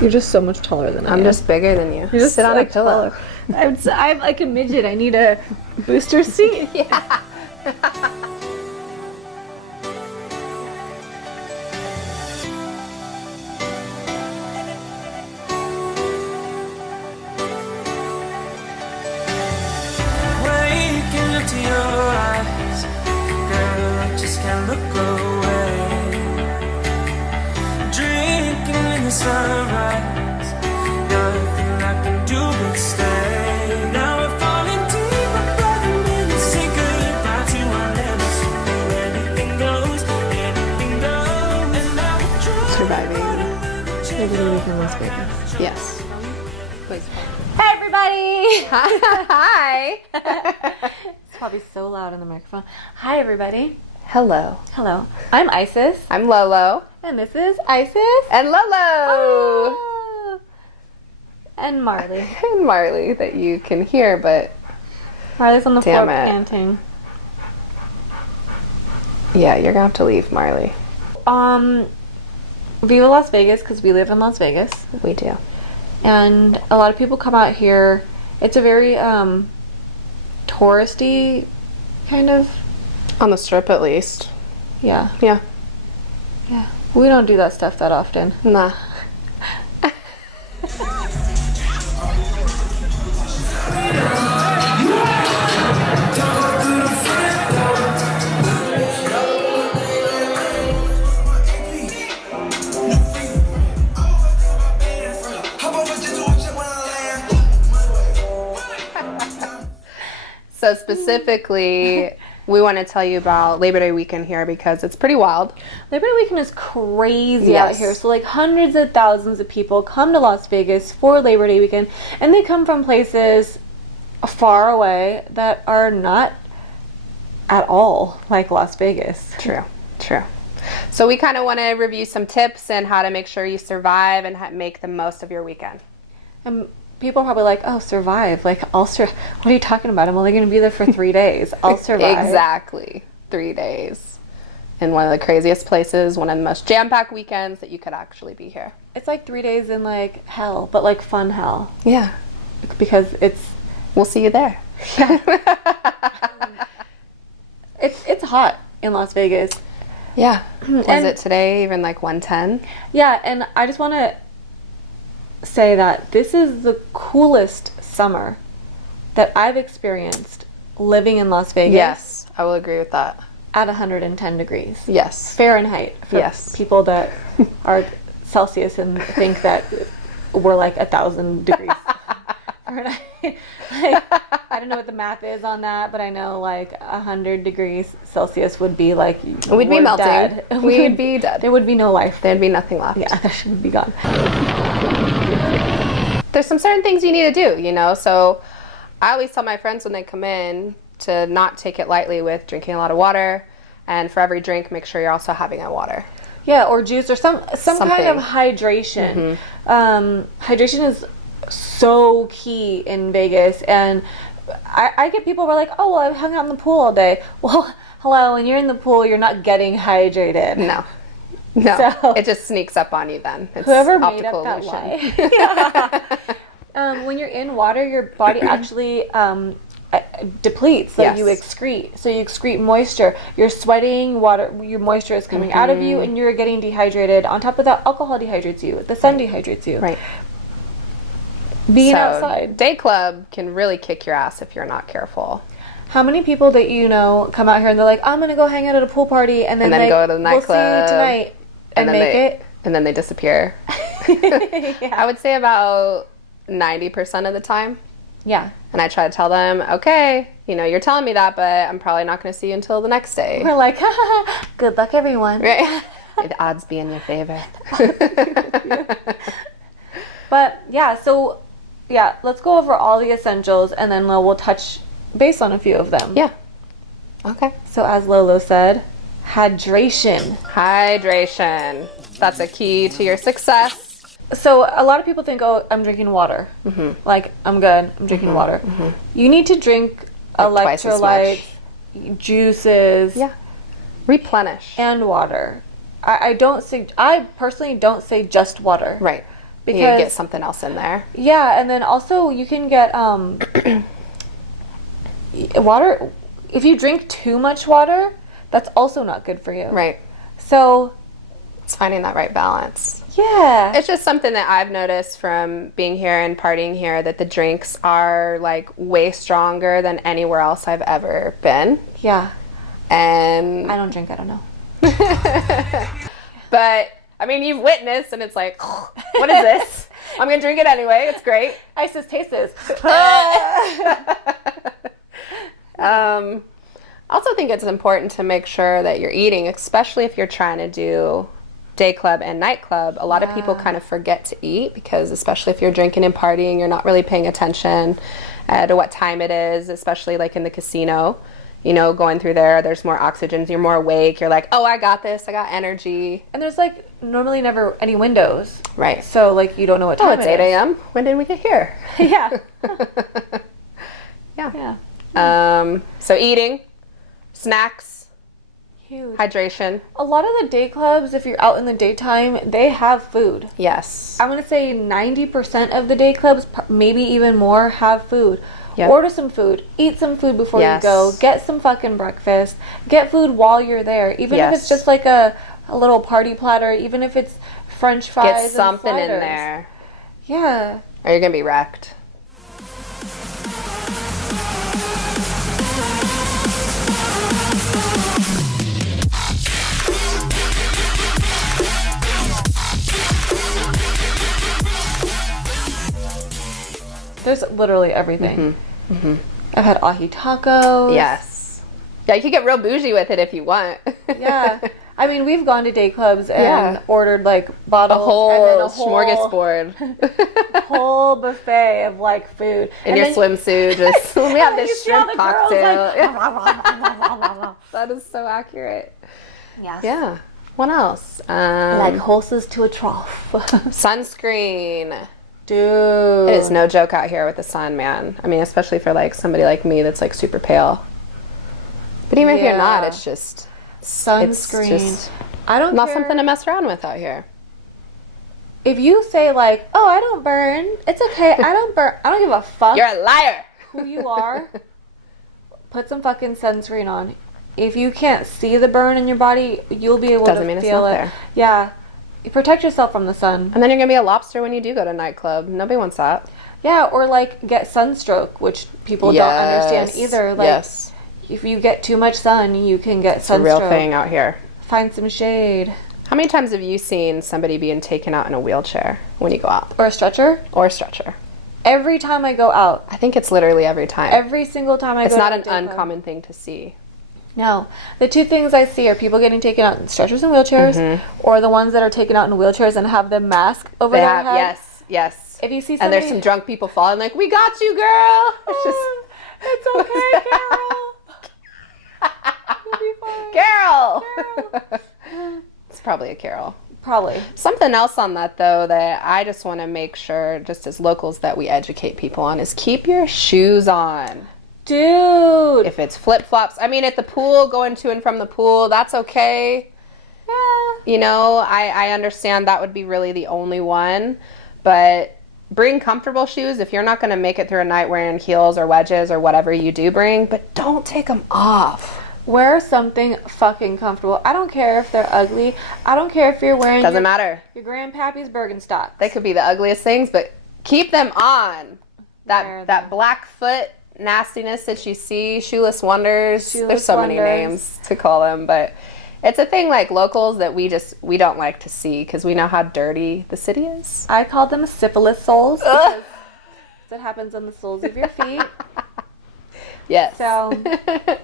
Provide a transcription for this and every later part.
You're just so much taller than I am. I'm just bigger than you. You just sit on like a pillow. I'm like a midget. I need a booster seat. Yeah. Waking up to your eyes, girl, I just can't look away. Drinking in the sunrise, nothing I can do but stay. Now we're falling deeper, brother, and say goodbye to our limits. Anything goes, anything goes. And now we're drunk. Surviving. Labor Day weekend in Las Vegas. Yes. Please. Hey everybody! Hi. It's probably so loud on the microphone. Hi everybody. Hello. Hello. I'm Isis. I'm Lolo. And this is Isis. And Lolo. Oh. And Marley. And Marley, that you can hear, but Marley's on the floor Damn it. panting. yeah, you're gonna have to leave, Marley. Viva Las Vegas, because we live in Las Vegas. We do. And a lot of people come out here. It's a very touristy kind of. On the strip, at least. Yeah. Yeah. Yeah. We don't do that stuff that often. Nah. So specifically, we want to tell you about Labor Day weekend here because it's pretty wild. Labor Day weekend is crazy out Yes. here. So like hundreds of thousands of people come to Las Vegas for Labor Day weekend, and they come from places far away that are not at all like Las Vegas. True. So we kind of want to review some tips and how to make sure you survive and make the most of your weekend. And people are probably like, "Oh, survive? Like what are you talking about? I'm only going to be there for 3 days. I'll survive." Exactly. 3 days. In one of the craziest places, one of the most jam-packed weekends that you could actually be here. It's like 3 days in like hell, but like fun hell, Yeah. because it's We'll see you there. it's hot in Las Vegas. Yeah. Was And- it today even like 110? Yeah, and I just want to say that this is the coolest summer that I've experienced living in Las Vegas. Yes, I will agree with that. At 110 degrees Yes. Fahrenheit for Yes. people that are Celsius and think that we're like 1,000 degrees Fahrenheit. Like, I don't know what the math is on that, but I know like 100 degrees Celsius would be like We'd be we're melting. dead. We'd be dead. There would be no life. There'd be nothing left. Yeah, that should be gone. There's some certain things you need to do, you know? So I always tell my friends when they come in to not take it lightly with drinking a lot of water. And for every drink, make sure you're also having a water. Yeah, or juice or some kind of Something. hydration. Hydration is so key in Vegas, and I get people who are like, "Oh, well, I've hung out in the pool all day." Well, hello, when you're in the pool, you're not getting hydrated. No. So- It just sneaks up on you then. It's Whoever made optical up that illusion. lie. When you're in water, your body actually depletes, so Yes. you excrete. So you excrete moisture. You're sweating, water. Your moisture is coming out of you, and you're getting dehydrated. On top of that, alcohol dehydrates you. The sun dehydrates you. Right. Being So, outside. day club can really kick your ass if you're not careful. How many people that you know come out here and they're like, "I'm gonna go hang out at a pool party," and then, And then like, go to the "We'll see you nightclub." tonight," and then make they, And then they disappear. it. I would say about 90% of the time. Yeah. And I try to tell them, okay, you know, you're telling me that, but I'm probably not going to see you until the next day. We're like, "Good luck, everyone." Right? The odds be in your favor. But yeah, so yeah, let's go over all the essentials, and then we'll touch base on a few of them. Yeah. Okay. So as Lolo said, hydration. Hydration. That's a key to your success. So a lot of people think, "Oh, I'm drinking water. Like, I'm good. I'm drinking water." You need to drink Like twice as electrolytes, juices, Yeah. Replenish. and water. I personally don't say just water. Right. because you can get something else in there. Yeah, and then also you can get water. If you drink too much water, that's also not good for you. Right. So It's finding that right balance. yeah, It's just something that I've noticed from being here and partying here, that the drinks are like way stronger than anywhere else I've ever been. yeah. And I don't drink. I don't know. but I mean, you've witnessed, and it's like, what is this? I'm gonna drink it anyway. It's great. Isis tastes. I also think it's important to make sure that you're eating, especially if you're trying to do day club and nightclub. A lot of people kind of forget to eat because, especially if you're drinking and partying, you're not really paying attention to what time it is, especially like in the casino. You know, going through there's more oxygen, you're more awake, you're like, oh, I got this, I got energy. And there's like normally never any windows. Right. So like you don't know what time Oh, it's 8 a.m. When did we get here? Yeah. Yeah. Yeah. So eating, snacks, Huge. hydration. A lot of the day clubs, if you're out in the daytime, they have food. Yes. I'm going to say 90% of the day clubs, maybe even more, have food. Yep. Order some food. Eat some food before Yes. you go. Get some fucking breakfast. Get food while you're there. Even if Yes. it's just like a little party platter, even if it's French fries Get something and in sliders. there, Yeah. or you're going to be wrecked. There's literally everything. I've had ahi tacos. Yes. Yeah, you can get real bougie with it if you want. Yeah. I mean, we've gone to day clubs and Yeah. ordered like bottles A whole and then a smorgasbord. whole buffet of like food. In And your then- swimsuit, just let me have You this see all shrimp the girls, cocktail. like, That is so accurate. yes. Yeah. What else? Like horses to a trough. Sunscreen. Dude. It is no joke out here with the sun, man. I mean, especially for like somebody like me that's like super pale. But even if you're not, Yeah. it's just Sunscreen. It's just I don't not care. something to mess around with out here. If you say like, oh, I don't burn, it's okay. I don't burn. I don't give a fuck You're a liar. who you are. Put some fucking sunscreen on. If you can't see the burn in your body, you'll be able Doesn't to mean it's feel not it. there. Yeah. Protect yourself from the sun. And then you're gonna be a lobster when you do go to nightclub. Nobody wants that. Yeah, or like get sunstroke, which people don't understand either. Like yes, if you get too much sun, you can get it's a sunstroke. real thing out here. Find some shade. How many times have you seen somebody being taken out in a wheelchair when you go out? Or a stretcher. Or a stretcher? Every time I go out. I think it's literally every time. Every single time I It's go not to an a day club. uncommon thing to see. No. The two things I see are people getting taken out in stretchers and wheelchairs, or the ones that are taken out in wheelchairs and have the mask over They their have, head. yes, yes. If you see And somebody... there's some drunk people falling like, we got you, girl. It's just, It's okay, Carol. You'll be fine. Carol. Carol. It's probably a Carol. Probably. Something else on that, though, that I just want to make sure, just as locals, that we educate people on is keep your shoes on. Dude. If it's flip-flops, I mean, at the pool, going to and from the pool, that's okay. Yeah. You know, I understand that would be really the only one, but bring comfortable shoes if you're not going to make it through a night wearing heels or wedges or whatever you do bring, but don't take them off. Wear something fucking comfortable. I don't care if they're ugly. I don't care if you're wearing Doesn't matter. your grandpappy's Birkenstocks. They could be the ugliest things, but keep them on. Wear That them. black foot nastiness that you see, shoeless wonders. Shoeless There's so many wonders. names to call them, but it's a thing like locals that we don't like to see because we know how dirty the city is. I call them syphilis soles because it happens on the soles of your feet. Yes. So,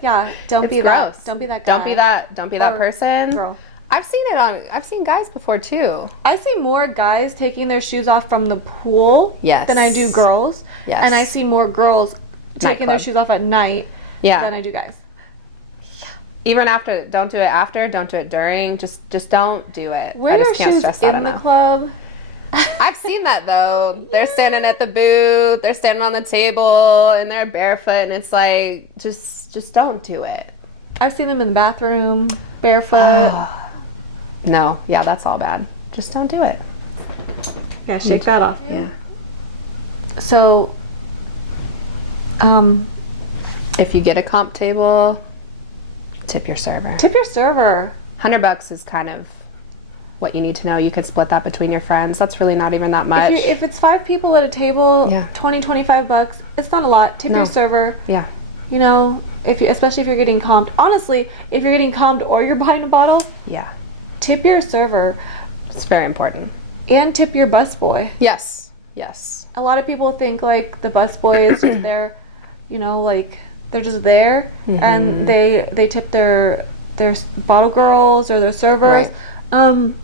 yeah, don't It's be gross. that. Don't be that guy. Don't be that Or person. girl. I've seen guys before too. I see more guys taking their shoes off from the pool Yes. than I do girls. Yes. And I see more girls taking their Nightclub. shoes off at night Yeah. than I do guys. Even after, don't do it after, don't do it during. Just don't do it. Wear I your just can't shoes stress that in the enough. club. I've seen that though. They're standing at the booth, they're standing on the table, and they're barefoot, and it's like, just don't do it. I've seen them in the bathroom, barefoot. No, yeah, that's all bad. Just don't do it. Yeah, shake that off. Yeah. So, If you get a comp table, tip your server. tip your server. $100 is kind of what you need to know. You could split that between your friends. That's really not even that much. If it's 5 people at a table, Yeah. 20, $25, it's not a lot. Tip No. your server. Yeah. You know, especially if you're getting comped. Honestly, if you're getting comped or you're buying a bottle, Yeah. tip your server It's very important. and tip your busboy. Yes. Yes. A lot of people think like the busboy is just there, you know, like they're just there and they tip their bottle girls or their servers. Right.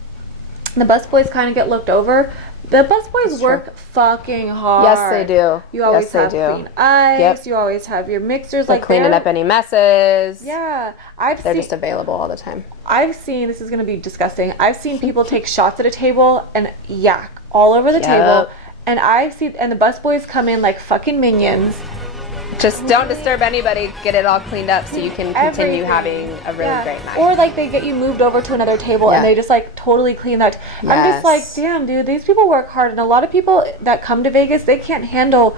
The busboys kind of get looked over. The busboys work fucking hard. Yes, they do. You always Yes, they have do. clean ice. Yep. You always have your mixers. Like cleaning up any messes. Yeah, They're just available all the time. I've seen, this is going to be disgusting. I've seen people take shots at a table and yak all over the table. And and the busboys come in like fucking minions. Just don't disturb anybody. Get it all cleaned up so you can continue Everything. having a really great night. Or like they get you moved over to another table and they just like totally clean that. I'm just like, Yes. damn, dude, these people work hard. And a lot of people that come to Vegas, they can't handle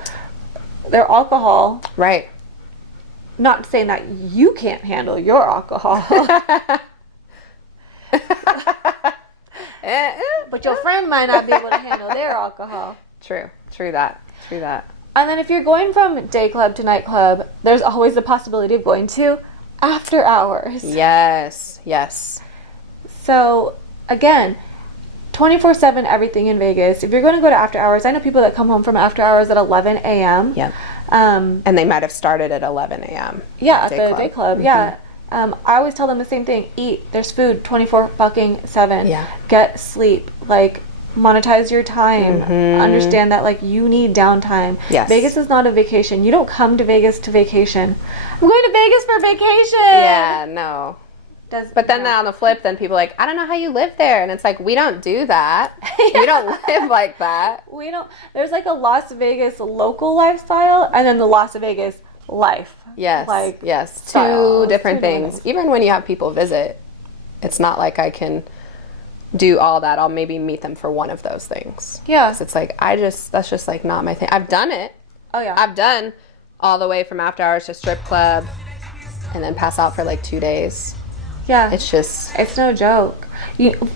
their alcohol. Right. Not saying that you can't handle your alcohol. But your friend might not be able to handle their alcohol. True. True that. True that. And then if you're going from day club to night club, there's always the possibility of going to after hours. Yes. Yes. So again, 24/7 everything in Vegas. If you're going to go to after hours, I know people that come home from after hours at 11 a.m. Yep. Um, And they might have started at 11 a.m. yeah, at the day club. Yeah. I always tell them the same thing. Eat. There's food 24/7. Yeah. Get sleep. Like, monetize your time. Understand that, like, you need downtime. Yes. Vegas is not a vacation. You don't come to Vegas to vacation. I'm going to Vegas for vacation. Yeah, no. But then yeah. on the flip, then people are like, I don't know how you live there. And it's like, we don't do that. We don't live like that. We don't. There's like a Las Vegas local lifestyle, and then the Las Vegas life. Yes. Like, yes. style. Two different things. Even when you have people visit, it's not like I can do all that. I'll maybe meet them for one of those things. Yeah. 'Cause it's like, that's just like not my thing. I've done it. Oh yeah. I've done all the way from after hours to strip club and then pass out for like 2 days. Yeah. It's no joke.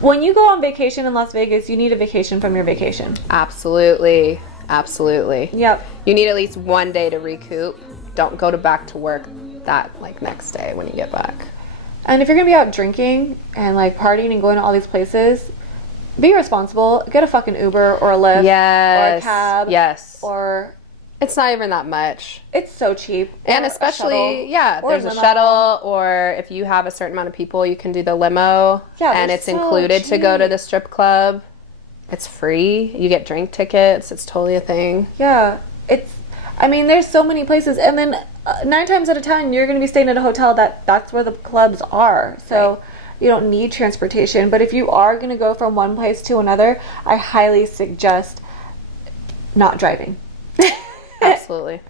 When you go on vacation in Las Vegas, you need a vacation from your vacation. absolutely. Yep. You need at least 1 day to recoup. Don't go back to work that like next day when you get back. And if you're gonna be out drinking and like partying and going to all these places, be responsible. Get a fucking Uber or a Lyft or a cab. Yes. Or It's not even that much. it's so cheap. And Or a especially, shuttle. Or there's a limo. shuttle, or if you have a certain amount of people, you can do the limo. Yeah, and they're it's so included to go to cheap. the strip club. It's free. You get drink tickets. It's totally a thing. Yeah, I mean, there's so many places, and then 9 times out of 10, you're going to be staying at a hotel that's where the clubs are. So Right. you don't need transportation. But if you are going to go from one place to another, I highly suggest not driving. Absolutely.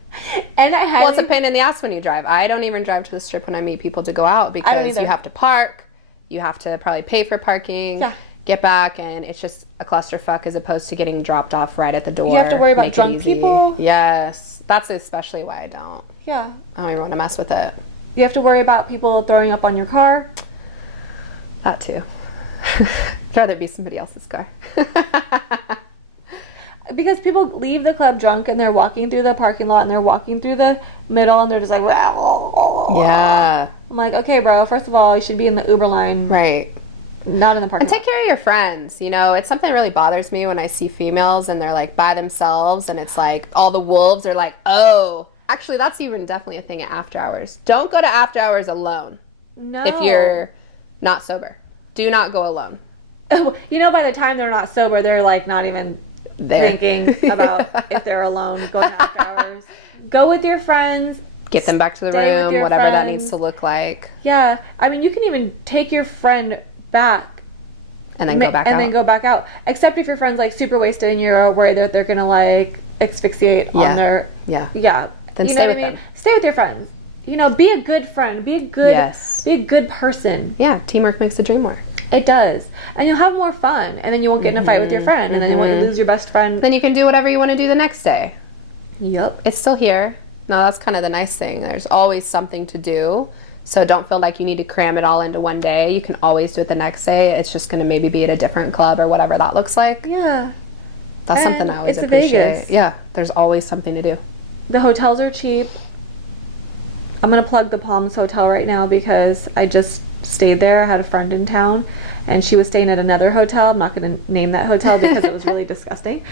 And I highly Well, it's a pain in the ass when you drive. I don't even drive to the strip when I meet people to go out because either. you have to park. You have to probably pay for parking. Yeah. Get back, and it's just a clusterfuck as opposed to getting dropped off right at the door. You have to worry about Make it drunk easy. people. Yes. That's especially why I don't. Yeah. I don't even want to mess with it. You have to worry about people throwing up on your car. That too. I'd rather be somebody else's car. Because people leave the club drunk and they're walking through the parking lot and they're walking through the middle and they're just like, Yeah. I'm like, okay, bro, first of all, you should be in the Uber line, Right. not in the parking And take care of your friends. You know, it's something that really bothers me when I see females and they're like by themselves and it's like all the wolves are like, oh. Actually, that's even definitely a thing at after hours. Don't go to after hours alone No. if you're not sober. Do not go alone. You know, by the time they're not sober, they're like not even There. thinking about if they're alone going after hours. Go with your friends. Get them back to the Stay with room, your whatever that friends. needs to look like, Yeah. I mean, you can even take your friend back and then go back out. and then go back out. Except if your friend's like super wasted and you're worried that they're going to like asphyxiate Yeah. on their. Yeah. Yeah. Then You stay know with what I mean? them. Stay with your friends. You know, be a good friend. Be a good, Yes. be a good person. Yeah, teamwork makes the dream work. It does. And you'll have more fun. And then you won't get in a fight with your friend. And then you won't lose your best friend. Then you can do whatever you want to do the next day. Yep. It's still here. No, that's kind of the nice thing. There's always something to do. So don't feel like you need to cram it all into one day. You can always do it the next day. It's just going to maybe be at a different club or whatever that looks like. Yeah. That's And something I always it's appreciate. Vegas. Yeah, there's always something to do. The hotels are cheap. I'm going to plug the Palms Hotel right now because I just stayed there. I had a friend in town and she was staying at another hotel. I'm not going to name that hotel because it was really disgusting.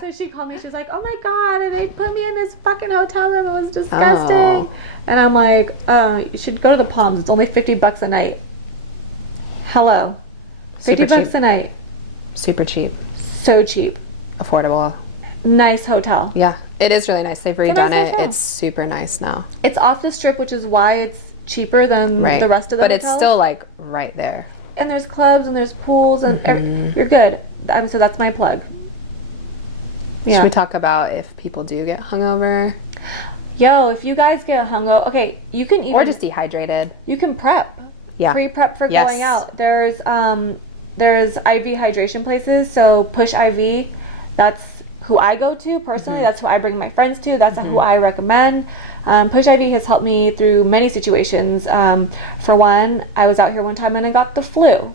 So she called me. She was like, "Oh my God, and they put me in this fucking hotel room. It was disgusting." Oh. And I'm like, "You should go to the Palms. It's only $50 a night." Hello. Super $50 cheap. a night. Super cheap. So cheap. Affordable. Nice hotel. Yeah, it is really nice. They've a redone nice it. hotel. It's super nice now. It's off the strip, which is why it's cheaper than Right. the rest of the But hotels. it's still like right there. And there's clubs and there's pools and you're good. So that's my plug. Should we talk about if people do get hungover? Yo, if you guys get hungover, okay, you can even Or just dehydrated. you can prep. Yeah. Pre-prep for Yes. going out. There's IV hydration places. So Push IV, that's who I go to personally. That's who I bring my friends to. That's who I recommend. Push IV has helped me through many situations. For one, I was out here one time and I got the flu.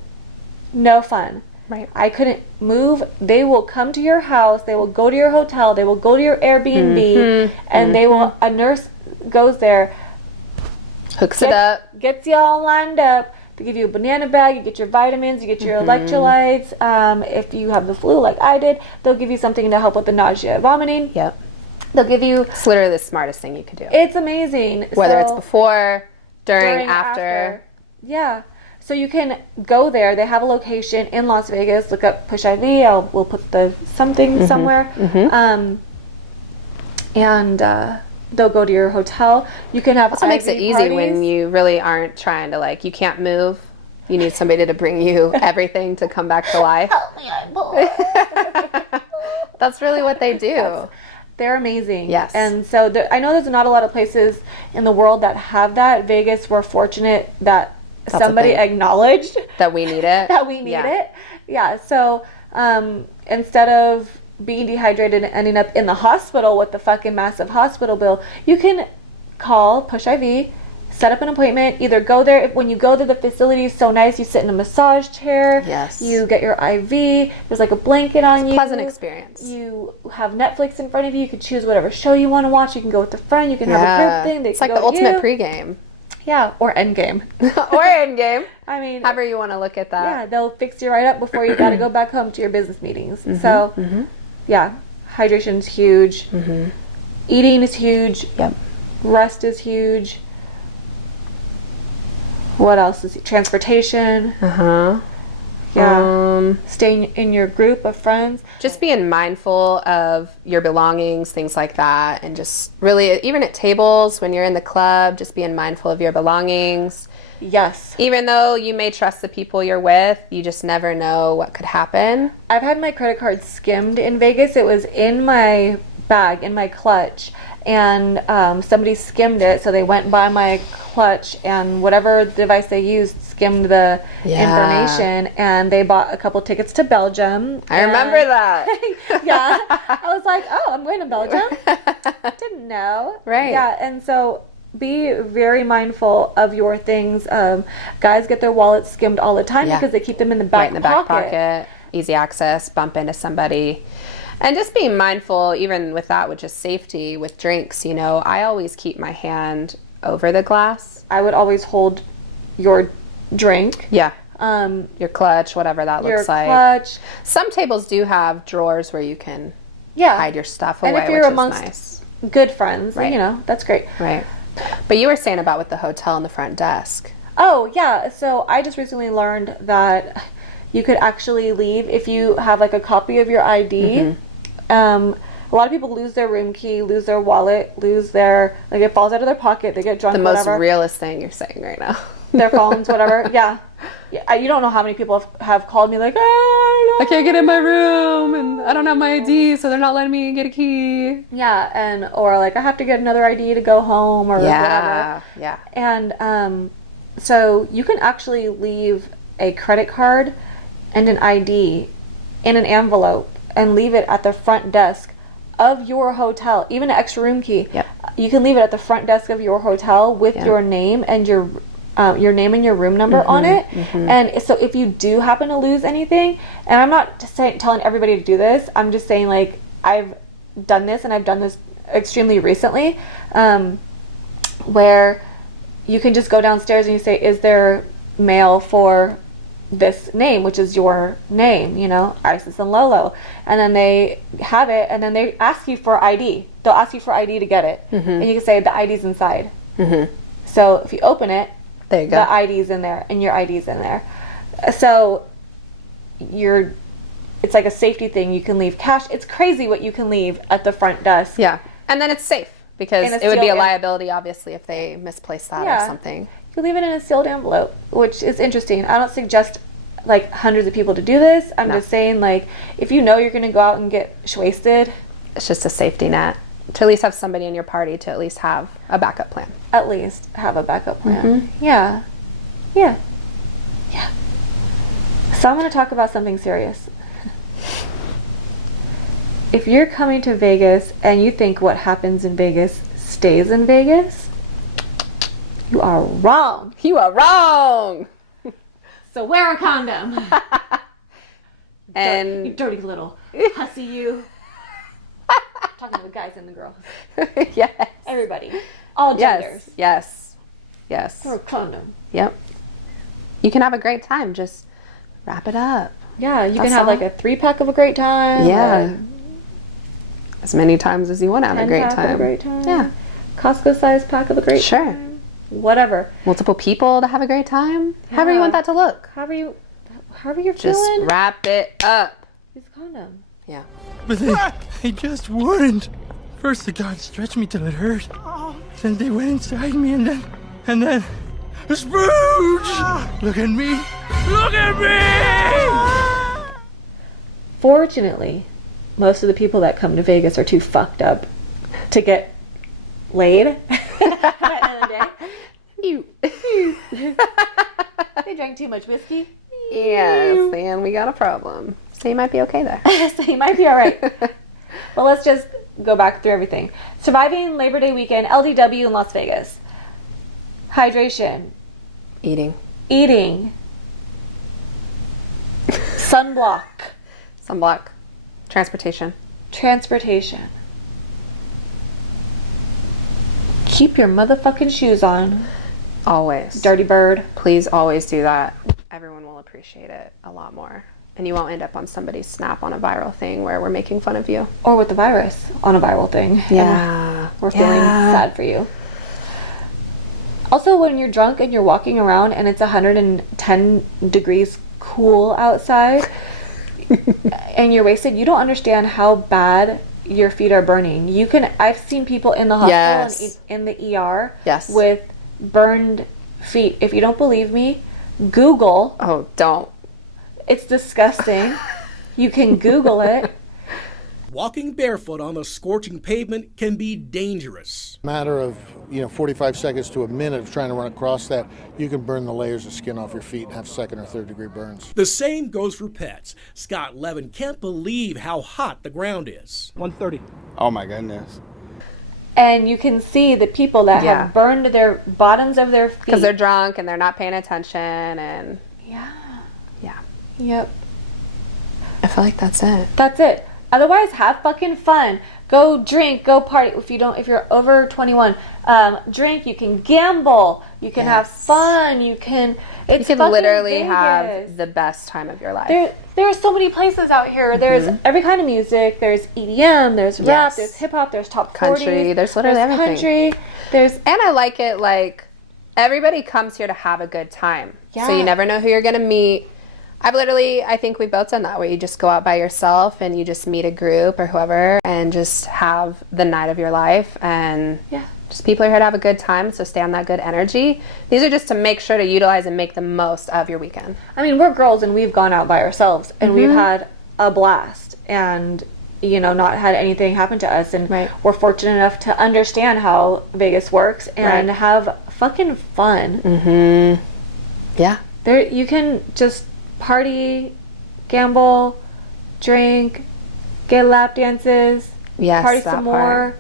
No fun. Right. I couldn't move. They will come to your house. They will go to your hotel. They will go to your Airbnb, and they will. A nurse goes there, Hooks it up. gets you all lined up. They give you a banana bag. You get your vitamins. You get your electrolytes. If you have the flu, like I did, they'll give you something to help with the nausea, vomiting. Yep. They'll give you. It's literally the smartest thing you could do. It's amazing. Whether it's So- before, during, after. Yeah. So you can go there. They have a location in Las Vegas. Look up Push IV. We'll put the something somewhere. And they'll go to your hotel. You can have Also makes it IV easy parties. when you really aren't trying to, like, you can't move. You need somebody to bring you everything to come back to life. That's really what they do. They're amazing. Yes. And so I know there's not a lot of places in the world that have that. Vegas, we're fortunate that a somebody thing. acknowledged That we need it. that we need Yeah. it. Yeah. So instead of being dehydrated and ending up in the hospital with the fucking massive hospital bill, you can call Push IV, set up an appointment, either go there. When you go to the facility, it's so nice. You sit in a massage chair. Yes. You get your IV. There's like a blanket on you. Pleasant experience. You have Netflix in front of you. You can choose whatever show you want to watch. You can go with a friend. You can have a group thing. They It's can like the go with ultimate you. pregame. Yeah, or endgame. Or endgame. I mean, However you want to look at that. yeah, they'll fix you right up before you got to go back home to your business meetings. So, yeah, hydration's huge. Eating is huge. Yep. Rest is huge. What else is transportation? Uh-huh. Yeah. Staying in your group of friends. Just being mindful of your belongings, things like that, and just really, even at tables when you're in the club, just being mindful of your belongings. Yes. Even though you may trust the people you're with, you just never know what could happen. I've had my credit card skimmed in Vegas. It was in my bag, in my clutch, and somebody skimmed it. So they went by my clutch, and whatever device they used skimmed the information, and they bought a couple tickets to Belgium. I remember that. Yeah. I was like, oh, I'm going to Belgium? Didn't know. Right. Yeah, and so be very mindful of your things. Guys get their wallets skimmed all the time because they keep them in the back Right in the back pocket. Easy access, bump into somebody. And just being mindful, even with that, with just safety, with drinks, you know, I always keep my hand over the glass. I would always hold your drink. Yeah. Um, Your clutch, whatever that your looks like. clutch. Some tables do have drawers where you can Yeah. hide your stuff And away, if you're which is amongst nice. good friends, Right. you know, that's great. Right. But you were saying about with the hotel and the front desk. Oh, yeah. So I just recently learned that you could actually leave if you have like a copy of your ID. A lot of people lose their room key, lose their wallet, lose their, like it falls out of their pocket, they get drunk, The most whatever. realest thing you're saying right now. Their phones, whatever. Yeah. You don't know how many people have called me like, I can't get in my room and I don't have my ID, so they're not letting me get a key. yeah, and or like I have to get another ID to go home or whatever. Yeah. And so you can actually leave a credit card and an ID in an envelope and leave it at the front desk of your hotel, even an extra room key. Yep. You can leave it at the front desk of your hotel with your name and your name and your room number on it. And so if you do happen to lose anything, and I'm not telling everybody to do this, I'm just saying, like, I've done this, and I've done this extremely recently, where you can just go downstairs and you say, is there mail for this name, which is your name, you know, Isis and Lolo, and then they have it, and then they ask you for ID. They'll ask you for ID to get it, and you can say the ID's inside. So if you open it, there you go. the ID's in there, and your ID's in there. So it's like a safety thing. You can leave cash. It's crazy what you can leave at the front desk. Yeah, and then it's safe because In a it would be a sealed liability, obviously, if they misplace that or something. You leave it in a sealed envelope, which is interesting. I don't suggest like hundreds of people to do this. I'm just saying, like, if you know you're going to go out and get wasted, It's just a safety net to at least have somebody in your party to at least have a backup plan. at least have a backup plan. Yeah. So I'm going to talk about something serious. If you're coming to Vegas and you think what happens in Vegas stays in Vegas, you are wrong. You are wrong. So wear a condom. And You dirty little hussy, you. Talking to the guys and the girls. yes, Everybody. All genders. yes. Wear a condom. Yep. You can have a great time. Just wrap it up. Yeah, you can That's have all. like a 3-pack of a great time. Yeah. As many times as you want to have a great 10-pack of a time. great time. Yeah. Costco size pack of a great Sure. time. Whatever. Multiple people to have a great time. However you want that to look. However you're Just feeling. wrap it up. Use a condom. Yeah. But they just wouldn't. First the guard stretched me till it hurt. Then they went inside me and then Scrooge! Look at me! Look at me! Fortunately, most of the people that come to Vegas are too fucked up to get laid. At the end of the day. They drank too much whiskey. Yes, and we got a problem. So you might be okay there. So you might be all right. But let's just go back through everything. Surviving Labor Day weekend, LDW in Las Vegas. Hydration. Eating. Eating. Sunblock. Sunblock. Transportation. Transportation. Keep your motherfucking shoes on. Always. Dirty bird. Please always do that. Everyone will appreciate it a lot more. And you won't end up on somebody's snap on a viral thing where we're making fun of you. Or with the virus on a viral thing. Yeah. And we're feeling sad for you. Also, when you're drunk and you're walking around and it's 110 degrees cool outside and you're wasted, you don't understand how bad your feet are burning. I've seen people in the hospital and in the ER with burned feet. If you don't believe me, Google. Oh, don't. It's disgusting. You can Google it. Walking barefoot on the scorching pavement can be dangerous. Matter of 45 seconds to a minute of trying to run across that, you can burn the layers of skin off your feet and have 2nd or 3rd degree burns. The same goes for pets. Scott Levin can't believe how hot the ground is. 130. Oh my goodness. And you can see the people that have burned their bottoms of their feet. Because they're drunk and they're not paying attention and... Yeah. Yeah. Yep. I feel like that's it. That's it. Otherwise, have fucking fun. Go drink, go party. If you're over 21, drink. You can gamble. You can have fun. You can literally Vegas. have the best time of your life. There are so many places out here. There's every kind of music. There's EDM. There's rap. There's hip hop. There's top 40s. Country. There's literally everything. Country. And I like it. Like, everybody comes here to have a good time. Yeah. So you never know who you're gonna meet. I think we've both done that, where you just go out by yourself and you just meet a group or whoever and just have the night of your life. And just people are here to have a good time, so stay on that good energy. These are just to make sure to utilize and make the most of your weekend. I mean, we're girls and we've gone out by ourselves and we've had a blast and, not had anything happen to us. And we're fortunate enough to understand how Vegas works and have fucking fun. Yeah. There, you can just party, gamble, drink, get lap dances, Yes, party that some part.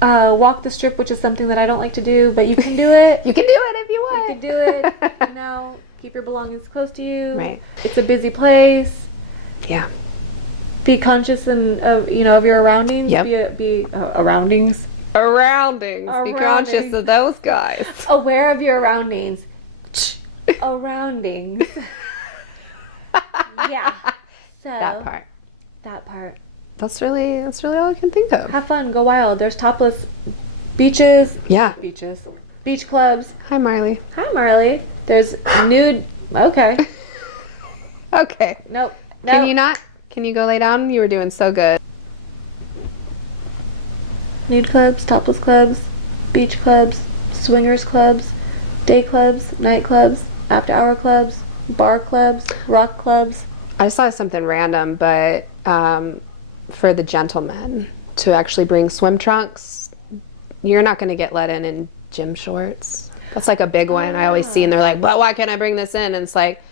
more, walk the strip, which is something that I don't like to do, but you can do it. You can do it if you You want. can do it. You know, keep your belongings close to you. Right. It's a busy place. Yeah. Be conscious of of your surroundings. Yep. Be surroundings. Surroundings. Be conscious Surroundings. of those guys. Aware of your surroundings. Surroundings. Yeah. So That part. That part. That's really all I can think of. Have fun. Go wild. There's topless beaches. Yeah. Beaches. Beach clubs. Hi, Marley. Hi, Marley. There's nude. Okay. Okay. Nope. Can you not? Can you go lay down? You were doing so good. Nude clubs, topless clubs, beach clubs, swingers clubs, day clubs, night clubs, after hour clubs, bar clubs, rock clubs. I saw something random, but for the gentlemen to actually bring swim trunks, you're not going to get let in gym shorts. That's like a big one I always see, and they're like, but why can't I bring this in? And it's like,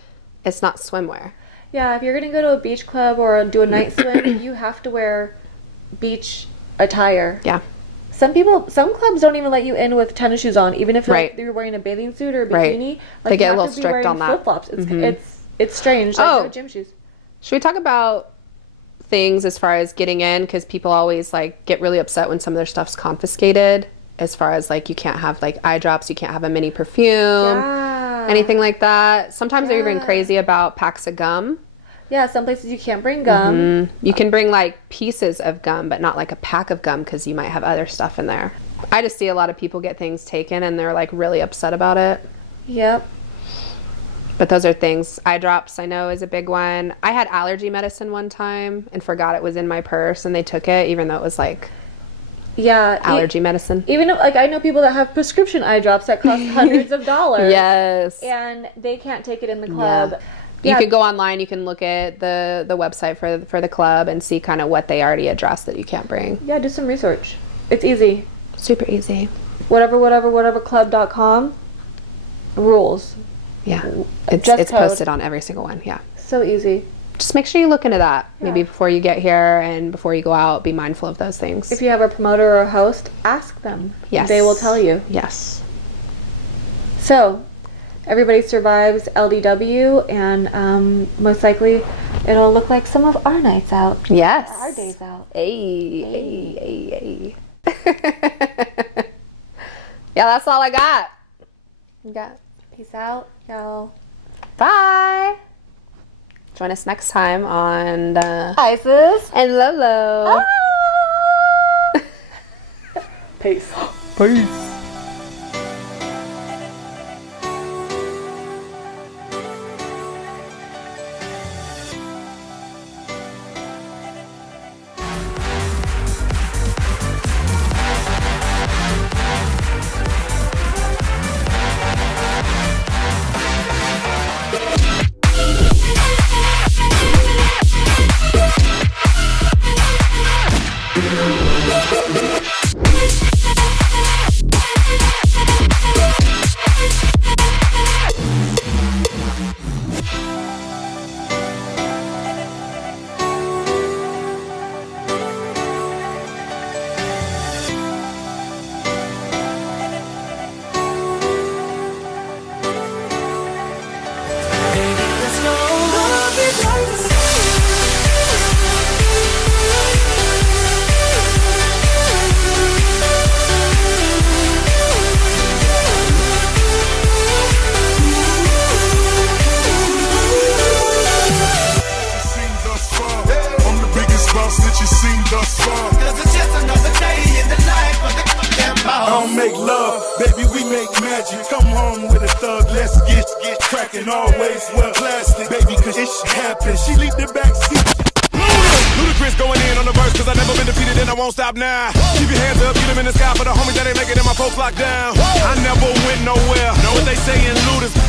it's not swimwear. Yeah, if you're going to go to a beach club or do a night swim, you have to wear beach attire. Yeah. Some clubs don't even let you in with tennis shoes on, even if Right. you're wearing a bathing suit or a Right. bikini. They get you a have little to be strict wearing on that. flip-flops. It's strange. Like, Oh. no gym shoes. Should we talk about things as far as getting in? Because people always like get really upset when some of their stuff's confiscated. As far as like you can't have like eye drops, you can't have a mini perfume, Yeah. anything like that. Sometimes they're even crazy about packs of gum. Yeah, some places you can't bring gum. You can bring like pieces of gum, but not like a pack of gum because you might have other stuff in there. I just see a lot of people get things taken and they're like really upset about it. Yep. But those are things. Eye drops, I know, is a big one. I had allergy medicine one time and forgot it was in my purse, and they took it even though it was like Yeah. allergy medicine. Even like I know people that have prescription eye drops that cost hundreds of dollars. Yes. And they can't take it in the club. You could go online, you can look at the website for the club and see kind of what they already addressed that you can't bring. Yeah, do some research. It's easy. Super easy. Whatever club.com rules. Yeah. Dress It's code. posted on every single one. Yeah. So easy. Just make sure you look into that. Yeah. Maybe before you get here and before you go out, be mindful of those things. If you have a promoter or a host, ask them. Yes. They will tell you. Yes. So, everybody survives LDW, and most likely it'll look like some of our nights out. Yes. Our days out. Hey. Yeah, that's all I got. Peace out, y'all. Bye. Join us next time on Isis. and Lolo. Peace. Peace. Make love, baby, we make magic. Come home with a thug, let's get cracking. Always wear plastic, baby, cause it happens. She leave the back seat. Ludacris going in on the verse, cause I never been defeated and I won't stop now. Keep your hands up, get them in the sky for the homies that ain't making it, my folks locked down. I never went nowhere, know what they say in Ludacris.